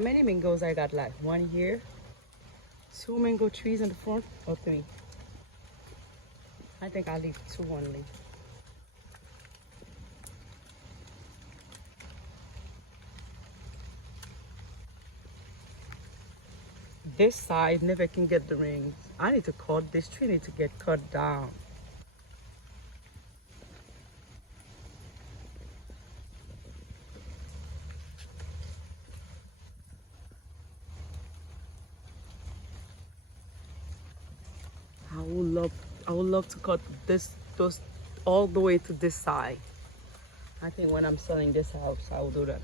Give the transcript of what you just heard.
How many mangoes I got? Like one here, two mango trees in the front, or three? I think I'll leave two only. This side never can get the rings. I need to cut this tree, need to get cut down. I would love I would love to cut those all the way to this side. I think when I'm selling this house, I will do that.